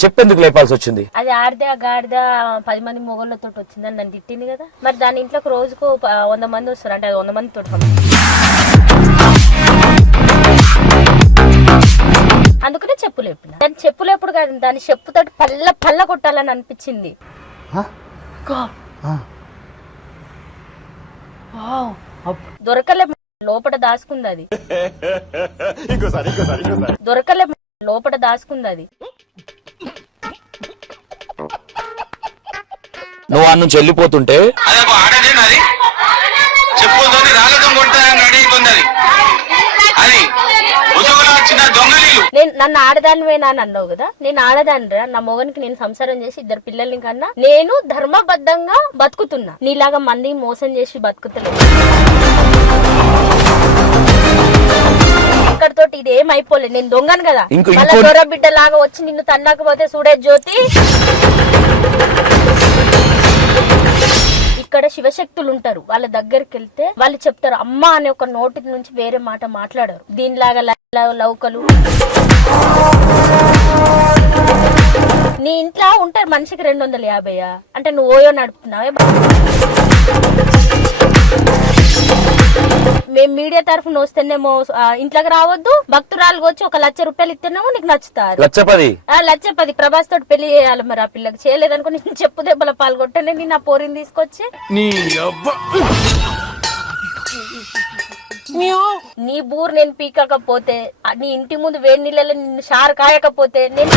చెప్పేందుకు లేపాల్సి వచ్చింది? అది ఆడదా గాడిద 10 మంది మొగళ్ళతో వచ్చిందని నన్ను తిట్టింది కదా. మరి దాని ఇంట్లోకి రోజుకు 100 మంది వస్తారు అంటే అది 100 మంది తోటి. అందుకనే చెప్పులు ఎప్పుడు దాని చెప్పులు ఎప్పుడు కాదు, దాని చెప్పుతోటి పల్ల కొట్టాలని అనిపించింది. దొరకలే, లోపల దాచుకుంది అది. దొరకలే, లోపల దాచుకుంది అది. నువ్వు అన్న నుంచి వెళ్ళిపోతుంటే నన్ను ఆడదానివేనా అని అన్నావు కదా. నేను ఆడదానిరా, నా మొగనికి నేను సంసారం చేసి 2 పిల్లల్ని కన్నా నేను ధర్మబద్ధంగా బతుకుతున్నా. నీలాగా మంది మోసం చేసి బతుకుతలేదు. ఇక్కడతోటి ఇది ఏమైపోలేదు. నేను దొంగను కదా, మళ్ళీ దొర బిడ్డ లాగా వచ్చి నిన్ను తన్నాకపోతే చూడే జ్యోతి. ఇక్కడ శివశక్తులు ఉంటారు, వాళ్ళ దగ్గరికి వెళ్తే వాళ్ళు చెప్తారు అమ్మ అనే ఒక నోటి నుంచి వేరే మాట మాట్లాడారు. దీనిలాగా లౌకలు నీ ఇంట్లో ఉంటారు. మనిషికి 250 అంటే నువ్వు ఓయో నడుపుతున్నావే. మేము మీడియా తరఫున వస్తేనేమో ఇంట్లోకి రావద్దు, భక్తురాలు వచ్చి 1 లక్ష రూపాయలు ఇస్తేనేమో నీకు నచ్చుతారు. 1,10,000 ప్రభాస్ తోటి పెళ్లి చేయాలి. మరి ఆ పిల్లకి చేయలేదనుకో నేను చెప్పు దెబ్బల పాల్గొట్టనే నేను ఆ పోరిని తీసుకొచ్చి నీ బూరు నేను పీకకపోతే, నీ ఇంటి ముందు వేడి నీళ్ళలో నిన్ను షారు కాయకపోతే నేను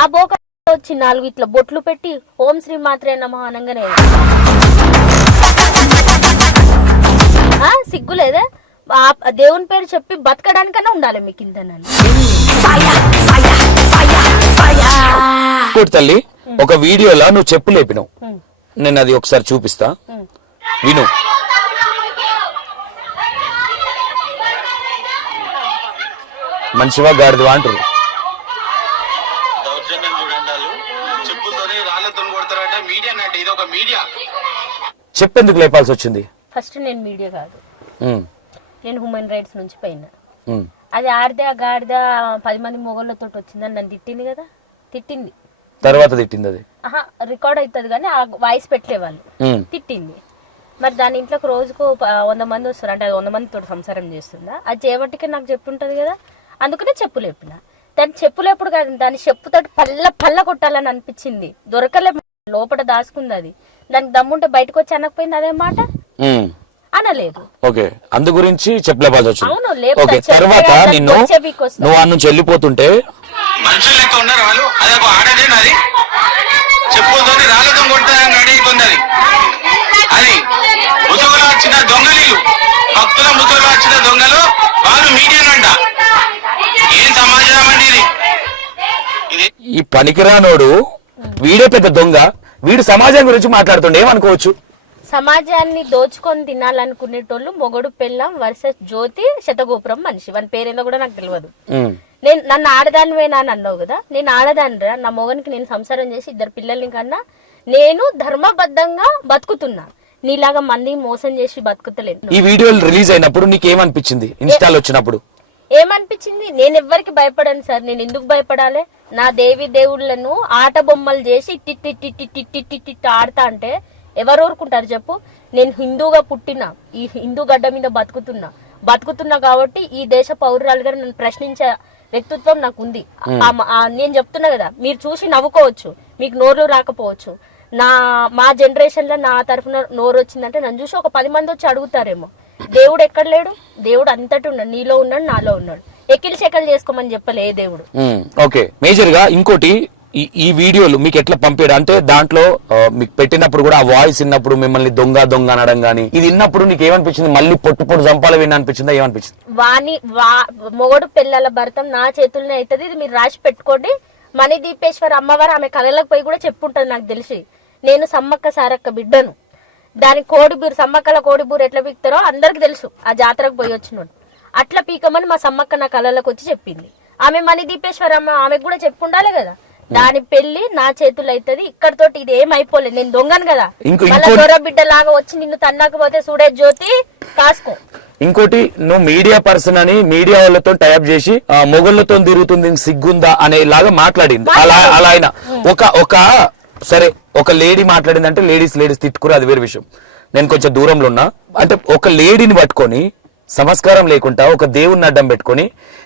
ఆ బోక వచ్చి 4 ఇట్లా బొట్లు పెట్టి ఓం శ్రీ మాత్రే నమః అనగానే సిగ్గులేదే. దేవుని పేరు చెప్పి బతకడానికన్నా ఉండాలి మీకు ఇంత. తల్లి ఒక వీడియోలో నువ్వు చెప్పు లేపినావు, నేను అది ఒకసారి చూపిస్తా విను. మనిషివా గాడిదవా అంటారు. చెప్పేందుకు లేపాల్సి వచ్చింది? ఫస్ట్ నేను మీడియా కాదు, నేను హ్యూమన్ రైట్స్ నుంచి పోయినా. అది ఆడదా గాడిద 10 మంది మొగళ్ళతో వచ్చిందని నన్ను తిట్టింది కదా. తిట్టింది తర్వాత తిట్టింది అది రికార్డ్ అవుతుంది కానీ ఆ వాయిస్ పెట్టలే వాళ్ళు. తిట్టింది. మరి దాని ఇంట్లోకి రోజుకు 100 మంది వస్తారు అంటే అది 100 మంది తోటి సంసారం చేస్తుందా. అది చేయబట్టికే నాకు చెప్పుంటది కదా. అందుకనే చెప్పులు ఎప్పుడు దాని చెప్పులు ఎప్పుడు కాదు, దాని చెప్పుతోటి పల్ల కొట్టాలని అనిపించింది. దొరకలే, లోపల దాచుకుంది అది. దానికి దమ్ముంటే బయటకు వచ్చి అనకపోయింది అదే మాట అనలేదు. ఓకే, అందు గురించి చెప్పలేపాల్సి వచ్చింది. అవును, తర్వాత నువ్వు అన్న నుంచి వెళ్ళిపోతుంటే మనుషులు లెక్క ఉన్నారు వాళ్ళు. అదొక ఆడదేనది చెప్పుతోని రాళ్ళతో కొట్టాలని అడిగిపోయింది. అది ముసుగులో వచ్చిన దొంగలు, భక్తుల ముసుగులో వచ్చిన దొంగలు వాళ్ళు మీడియానంట. ఏం సమాచారం అండి ఇది? ఈ పనికిరానోడు వీడే పెద్ద దొంగ. వీడు సమాజం గురించి మాట్లాడుతుండే ఏమనుకోవచ్చు. సమాజాన్ని దోచుకొని తినాలనుకునేటోళ్ళు మొగడు పెళ్ళం వర్సెస్ జ్యోతి శతగోపురం మనిషి. వాని పేరేందో కూడా నాకు తెలియదు. నన్ను ఆడదానివేనా అని అన్నావు కదా. నేను ఆడదానిరా, నా మొగనికి నేను సంసారం చేసి 2 పిల్లల్ని కన్నా నేను ధర్మబద్ధంగా బతుకుతున్నా. నీలాగా మంది మోసం చేసి బతుకుతలేదు. ఈ వీడియో రిలీజ్ అయినప్పుడు నీకు ఏమనిపించింది? ఇన్స్టాల్ వచ్చినప్పుడు ఏమనిపించింది? నేను ఎవ్వరికి భయపడాను సార్. నేను ఎందుకు భయపడాలి? నా దేవి దేవుళ్లను ఆట బొమ్మలు చేసి టిట్టి ఆడతా అంటే ఎవరు ఊరుకుంటారు చెప్పు. నేను హిందూగా పుట్టినా, ఈ హిందూ గడ్డ మీద బతుకుతున్నా కాబట్టి ఈ దేశ పౌరురాలుగా నన్ను ప్రశ్నించే వ్యక్తిత్వం నాకు ఉంది. నేను చెప్తున్నా కదా, మీరు చూసి నవ్వుకోవచ్చు, మీకు నోరు రాకపోవచ్చు. మా జనరేషన్ లో నా తరఫున నోరు వచ్చిందంటే నన్ను చూసి ఒక 10 మంది వచ్చి అడుగుతారేమో. దేవుడు ఎక్కడ లేడు? దేవుడు అంతటి ఉన్నాడు, నీలో ఉన్నాడు, నాలో ఉన్నాడు. ఎక్కిలి చెక్కలు చేసుకోమని చెప్పలే దేవుడు. ఓకే, మేజర్ గా ఇంకోటి ఈ వీడియోలు మీకు ఎట్లా పంపాడు అంటే దాంట్లో మీకు పెట్టినప్పుడు కూడా ఆ వాయిస్ విన్నప్పుడు మిమ్మల్ని దొంగ అనడం గానీ ఇది విన్నప్పుడు నీకు ఏమనిపించింది? మళ్ళీ పొట్టు చంపాలి విన్న అనిపించిందా? ఏమనిపించింది? మొగడు పిల్లల భర్తం నా చేతుల్లోనే అవుతుంది, ఇది మీరు రాసి పెట్టుకోండి. మణిదీపేశ్వర అమ్మవారు ఆమె కళలకు పోయి కూడా చెప్పుంటది. నాకు తెలిసి నేను సమ్మక్క సారక్క బిడ్డను. దాని కోడిబూరు, సమ్మక్కల కోడిబూరు ఎట్లా పీకుతారో అందరికి తెలుసు. ఆ జాతరకు పోయి వచ్చినోడు అట్లా పీకమని మా సమ్మక్క నా కళలకు వచ్చి చెప్పింది. ఆమె మణిదీపేశ్వర అమ్మ, ఆమెకు కూడా చెప్పుండాలి కదా. దాని పెళ్లి నా చేతులు అవుతుంది. ఇక్కడతోటి ఇది ఏమైపోలేదు. నేను దొంగను కదా, మళ్ళీ దొర బిడ్డ లాగా వచ్చి నిన్ను తన్నాకపోతే చూడే జ్యోతి కాసుకో. ఇంకోటి నువ్వు మీడియా పర్సన్ అని మీడియా వాళ్ళతో టైప్ చేసి మొగుళ్ళతో తిరుగుతుంది సిగ్గుందా అనేలాగా మాట్లాడింది. అలా ఆయన ఒక సరే ఒక లేడీ మాట్లాడిందంటే లేడీస్ తిట్టుకురు, అది వేరే విషయం. నేను కొంచెం దూరంలో ఉన్నా. అంటే ఒక లేడీని పట్టుకొని సంస్కారం లేకుండా ఒక దేవుడిని అడ్డం పెట్టుకొని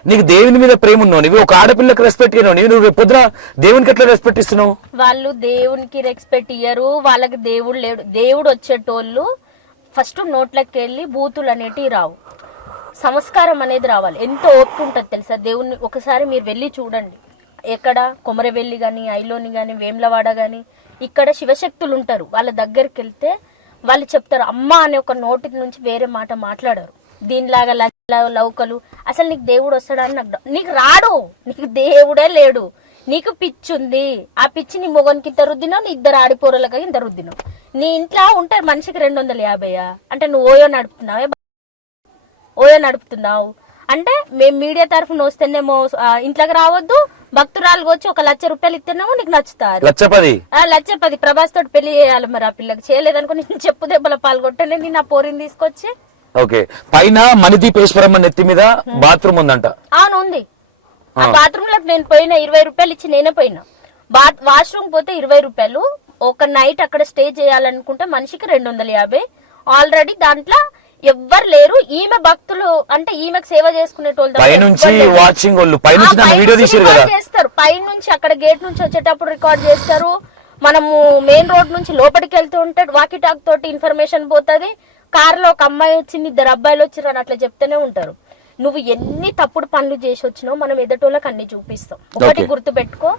నీకు దేవుని మీద ప్రేమ ఉన్నావు, నీవు ఒక ఆడపిల్లకి రెస్పెక్ట్ ఇవ్వను, నువ్వు రేపు పొద్దున దేవునికి ఎట్లా రెస్పెక్ట్ ఇస్తున్నావు? వాళ్ళు దేవునికి రెస్పెక్ట్ ఇయ్యరు, వాళ్ళకి దేవుడు లేడు. దేవుడు వచ్చేటోళ్ళు ఫస్ట్ నోట్లకి వెళ్ళి బూతులు అనేటివి రావు, సంస్కారం అనేది రావాలి. ఎంతో ఓపిక ఉంటుంది తెలుసా దేవుణ్ణి. ఒకసారి మీరు వెళ్ళి చూడండి, ఎక్కడ కొమరవెల్లి గాని, ఐలోని గాని, వేములవాడ గాని, ఇక్కడ శివశక్తులు ఉంటారు. వాళ్ళ దగ్గరికి వెళ్తే వాళ్ళు చెప్తారు అమ్మ అనే ఒక నోటి నుంచి వేరే మాట మాట్లాడారు. దీనిలాగా లౌకలు అసలు నీకు దేవుడు వస్తాడని నీకు రాడు, నీకు దేవుడే లేడు. నీకు పిచ్చి ఉంది, ఆ పిచ్చి నీ మొగనికి ఇంత రుద్దినావు, నీ ఇద్దరు ఆడిపోరలకి ఇంత రుద్దినావు. నీ ఇంట్లో ఉంటారు మనిషికి 250 అంటే నువ్వు ఓయో నడుపుతున్నావు అంటే మేము మీడియా తరఫున వస్తేనేమో ఇంట్లోకి రావద్దు, భక్తురాలు వచ్చి 1,00,000 రూపాయలు ఇస్తేనేమో నీకు నచ్చుతారు. 1,10,000 ప్రభాస్ తోటి పెళ్లి చేయాలి. మరి ఆ పిల్లకి చేయలేదనుకో నేను చెప్పు దెబ్బల పాల్గొట్టనే నేను ఆ పోరిని తీసుకొచ్చి. ఓకే, పైన మణిదీపేశ్వరమ్మ నెత్తి మీద బాత్రూమ్ ఉందంట. అవును ఉంది. ఆ బాత్రూమ్ లోకి నేను పోయినా 20 రూపాయలు ఇచ్చి నేనే పోయినా. వాష్రూమ్ పోతే 20 రూపాయలు. ఒక నైట్ అక్కడ స్టే చేయాలనుకుంటే మనిషికి 250. ఆల్రెడీ దాంట్లో ఎవ్వరు లేరు. ఈమె భక్తులు అంటే ఈమెకు సేవ చేసుకునేటోళ్ళు చేస్తారు. పైనుంచి అక్కడ గేట్ నుంచి వచ్చేటప్పుడు రికార్డ్ చేస్తారు. మనము మెయిన్ రోడ్ నుంచి లోపలికి వెళ్తూ ఉంటే వాకీ టాక్ తోటి ఇన్ఫర్మేషన్ పోతుంది. కారులో ఒక అమ్మాయి వచ్చింది, 2 అబ్బాయిలు వచ్చారు అని అట్లా చెప్తూనే ఉంటారు. నువ్వు ఎన్ని తప్పుడు పనులు చేసి వచ్చినావు మనం ఎదుటోళ్ళకి అన్ని చూపిస్తాం. ఒకటి గుర్తు పెట్టుకో,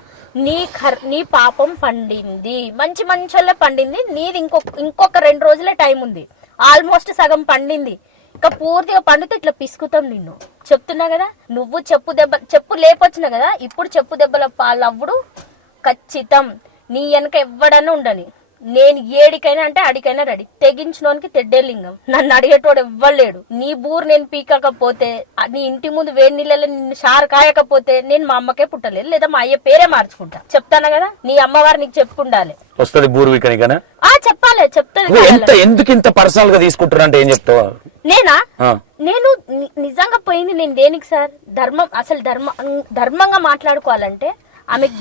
నీ పాపం పండింది, మంచి మంచోళ్ళే పండింది. నీది ఇంకొక 2 రోజులే టైం ఉంది. ఆల్మోస్ట్ సగం పండింది. ఇంకా పూర్తిగా పండితే ఇట్లా పిసుకుతాం నిన్ను. చెప్తున్నా కదా, నువ్వు చెప్పు లేపొచ్చిన కదా, ఇప్పుడు చెప్పు దెబ్బల పాలవ్వుడు ఖచ్చితం. నీ వెనక ఎవ్వడన్నా ఉండని, నేను ఏడికైనా అంటే అడికైనా రెడీ. తెగించినోనికి తెడ్డే లింగం. నన్ను అడిగేటోడు ఎవ్వలేడు. నీ బూరు నేను పీకకపోతే, నీ ఇంటి ముందు వేడి నీళ్ళలో నిన్ను షారు కాయకపోతే నేను మా అమ్మకే పుట్టలేదు, లేదా మా అయ్య పేరే మార్చుకుంటా. చెప్తాను కదా, నీ అమ్మవారు నీకు చెప్పుకుండాలి. వస్తుంది బూరు వీకనికనా? చెప్పాలి, చెప్తాను. ఎందుకు ఇంత పర్సనల్ గా తీసుకుంటున్నా అంటే ఏం చెప్తావా? నేను నిజంగా పోయింది నేను దేనికి సార్? అసలు ధర్మంగా మాట్లాడుకోవాలంటే ఆమెకు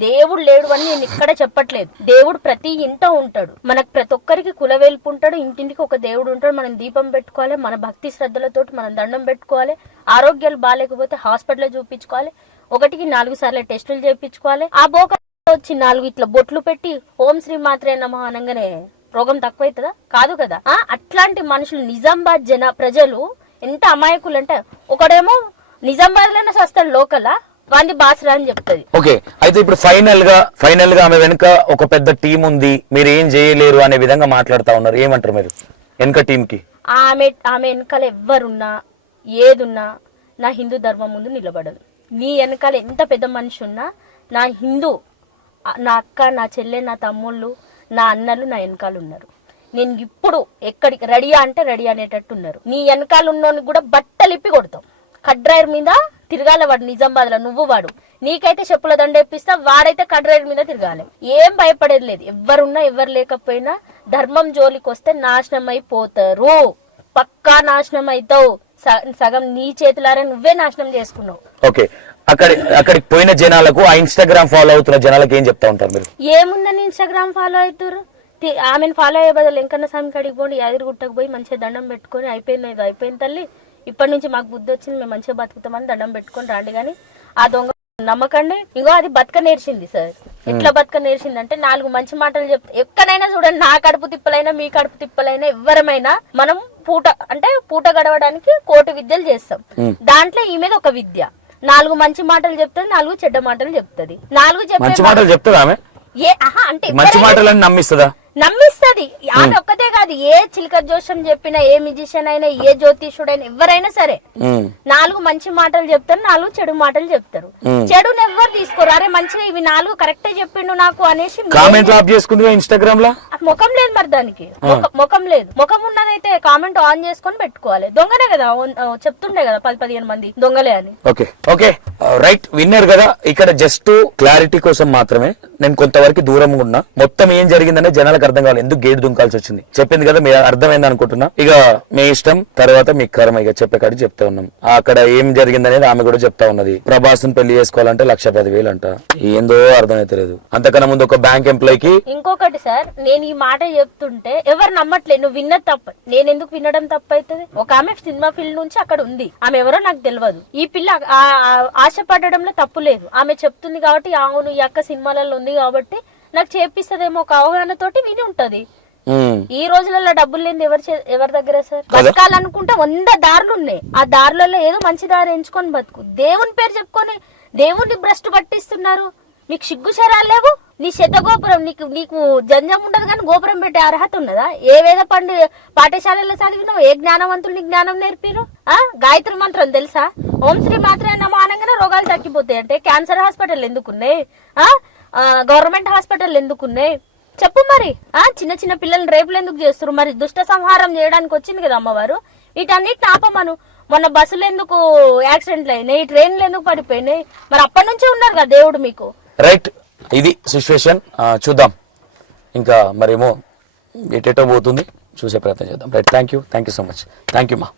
దేవుడు లేడు అని నేను ఇక్కడ చెప్పట్లేదు. దేవుడు ప్రతి ఇంట ఉంటాడు. మనకు ప్రతి ఒక్కరికి కులవేల్పు ఉంటాడు. ఇంటింటికి ఒక దేవుడు ఉంటాడు. మనం దీపం పెట్టుకోవాలి, మన భక్తి శ్రద్ధలతోటి మనం దండం పెట్టుకోవాలి. ఆరోగ్యాలు బాగాలేకపోతే హాస్పిటల్ చూపించుకోవాలి. 1కి 4 సార్లు టెస్టులు చేయించుకోవాలి. ఆ బోక వచ్చి 4 ఇట్లా బొట్లు పెట్టి ఓం శ్రీ మాత్రే నమః అనగానే రోగం తక్కువైతుందా? కాదు కదా. అట్లాంటి మనుషులు నిజామాబాద్ ప్రజలు ఎంత అమాయకులు అంటే, ఒకడేమో నిజామాబాద్ లోనే సస్తాడు లోకల్, వాంది బాసరా అని చెప్తుంది. ఓకే, అయితే ఇప్పుడు ఫైనల్ గా ఆమె వెనుక ఒక పెద్ద టీం ఉంది, మీరు ఏం చేయలేరు అనే విధంగా మాట్లాడుతా ఉన్నారు. ఏమంటారు మీరు వెనుక టీం కి? ఆమె వెనకాల ఎవ్వరున్నా ఏదున్నా నా హిందూ ధర్మం ముందు నిలబడదు. నీ వెనకాల ఎంత పెద్ద మనిషి ఉన్నా నా నా అక్క, నా చెల్లె, నా తమ్ముళ్ళు, నా అన్నలు నా వెనకాల ఉన్నారు. నేను ఇప్పుడు ఎక్కడికి రెడీ అంటే రెడీ అనేటట్టు ఉన్నారు. నీ వెనకాల ఉన్నోని కూడా బట్టలిప్పి కొడతాం. కడ్రైర్ మీద తిరగాల వాడు నిజామాబాద్ లో. నువ్వు వాడు నీకైతే చెప్పుల దండ ఎప్పిస్తా, వాడైతే కడ్రైర్ మీద తిరగాలి. ఏం భయపడేది లేదు. ఎవరున్నా ఎవరు లేకపోయినా ధర్మం జోలికి వస్తే నాశనం అయిపోతారు. పక్కా నాశనం అవుతావు. సగం నీ చేతులారా నువ్వే నాశనం చేసుకున్నావు. ఓకే, అక్కడికి పోయిన జనాలకు, ఆ ఇన్స్టాగ్రామ్ ఫాలో అవుతున్న జనాలకు ఏం చెప్తా ఉంటారు మీరు? ఏముందని ఇన్స్టాగ్రామ్ ఫాలో అవుతారు? ఆమెను ఫాలో అయ్యే బదులు వెంకన్న స్వామి కాడికి పోండి, యాదగిరిగుట్టకు పోయి మంచిగా దండం పెట్టుకొని అయిపోయింది తల్లి, ఇప్పటి నుంచి మాకు బుద్ధి వచ్చింది, మేము మంచిగా బతుకుతామని దండం పెట్టుకొని రాండి. కానీ ఆ దొంగ నమ్మకండి. ఇంకో అది బతక నేర్చింది సార్. ఎట్లా బతక నేర్చింది అంటే 4 మంచి మాటలు చెప్తా. ఎక్కడైనా చూడండి, నా కడుపు తిప్పలైనా మీ కడుపు తిప్పలైనా ఎవరమైనా మనం పూట గడవడానికి 1,000 విద్యలు చేస్తాం. దాంట్లో ఈ మీద ఒక విద్య. 4 మంచి మాటలు చెప్తుంది, 4 చెడ్డ మాటలు చెప్తుంది. 4 మంచి మాటలు చెప్తుందా ఆమె? అంటే మంచి మాటలని నమ్మిస్తుందా? నమ్మిస్తుంది. ఆమె ఒక్కతే కాదు, ఏ చిలక జోషం చెప్పినా, ఏ మ్యూజిషియన్ అయినా, ఏ జ్యోతిషుడైనా, ఎవరైనా సరే 4 మంచి మాటలు చెప్తారు, 4 చెడు మాటలు చెప్తారు. చెడుని ఎవరు తీసుకోరు. అరే మంచిగా ఇవి 4 కరెక్టే చెప్పిండు నాకు అనేసి ఇన్స్టాగ్రామ్ లో ముఖం లేదు. మరి దానికి ముఖం లేదు. ముఖం ఉన్నదైతే కామెంట్ ఆన్ చేసుకొని పెట్టుకోవాలి. దొంగనే కదా చెప్తుండే కదా 10-15 మంది దొంగలే అని. ఓకే రైట్, విన్నర్ కదా. ఇక్కడ జస్ట్ క్లారిటీ కోసం మాత్రమే నేను కొంతవరకు దూరంగా ఉన్నా. మొత్తం ఏం జరిగిందనే జనాలకు నాకు అర్థం కావాలి ఎందుకు గేట్ దుంకాల్సి వచ్చింది. చెప్పింది కదా, మీ అర్థమైంది అనుకుంటున్నా. ఇక మీ ఇష్టం, తర్వాత మీ కర్మ. ఇక చెప్పే కాడికి చెప్తా ఉన్నాం. అక్కడ ఏం జరిగిందనేది ఆమె కూడా చెప్తా ఉన్నది. ప్రభాస్ పెళ్లి చేసుకోవాలంటే 1,10,000 అంట. ఏందో అర్థమైతే లేదు. అంతకన్నా ముందు ఒక బ్యాంక్ ఎంప్లాయ్ కి ఇంకొకటి సార్, నేను ఈ మాట చెప్తుంటే ఎవరు నమ్మట్లేదు. నువ్వు విన్నది తప్ప, నేను ఎందుకు వినడం తప్పు అవుతుంది? ఒక ఆమె సినిమా ఫీల్డ్ నుంచి అక్కడ ఉంది, ఆమె ఎవరో నాకు తెలియదు. ఈ పిల్ల ఆశపడడంలో తప్పు లేదు. ఆమె చెప్తుంది కాబట్టి అవును ఈ అక్క సినిమాలలో ఉంది కాబట్టి నాకు చేపిస్తదేమో ఒక అవగాహనతోటి విని ఉంటది. ఈ రోజులలో డబ్బులు లేని ఎవరి దగ్గర సార్? బతకాలనుకుంటే 100 దారులు ఉన్నాయి. ఆ దారులలో ఏదో మంచి దారి ఎంచుకొని బతుకు. దేవుని పేరు చెప్పుకొని దేవుణ్ణి భ్రష్టు పట్టిస్తున్నారు. నీకు సిగ్గు శరాలు లేవు. నీ శతగోపురం నీకు జంజం ఉండదు కానీ గోపురం పెట్టే అర్హత ఉన్నదా? ఏ వేద పాఠశాలలో చదివినావు? ఏ జ్ఞానవంతులు నీకు జ్ఞానం నేర్పిరు? గాయత్రి మంత్రం తెలుసా? ఓం శ్రీ మాత్రే నమః అనగానే రోగాలు తగ్గిపోతాయి అంటే క్యాన్సర్ హాస్పిటల్ ఎందుకున్నాయి? గవర్నమెంట్ హాస్పిటల్ ఎందుకున్నాయి చెప్పు మరి? చిన్న చిన్న పిల్లల్ని రేపులు ఎందుకు చేస్తారు? మరి దుష్ట సంహారం చేయడానికి వచ్చింది కదా అమ్మవారు. వీటన్నిటిని ఆపమను. మొన్న బస్సులు ఎందుకు యాక్సిడెంట్లు అయినాయి, ట్రైన్లు ఎందుకు పడిపోయినాయి? మరి అప్పటి నుంచే ఉన్నారు కదా దేవుడు మీకు. రైట్, ఇది సిచ్యువేషన్. చూద్దాం ఇంకా మరేమో ఎటెటో పోతుంది, చూసే ప్రయత్నం చేద్దాం. Right, thank you so much. Thank you మా.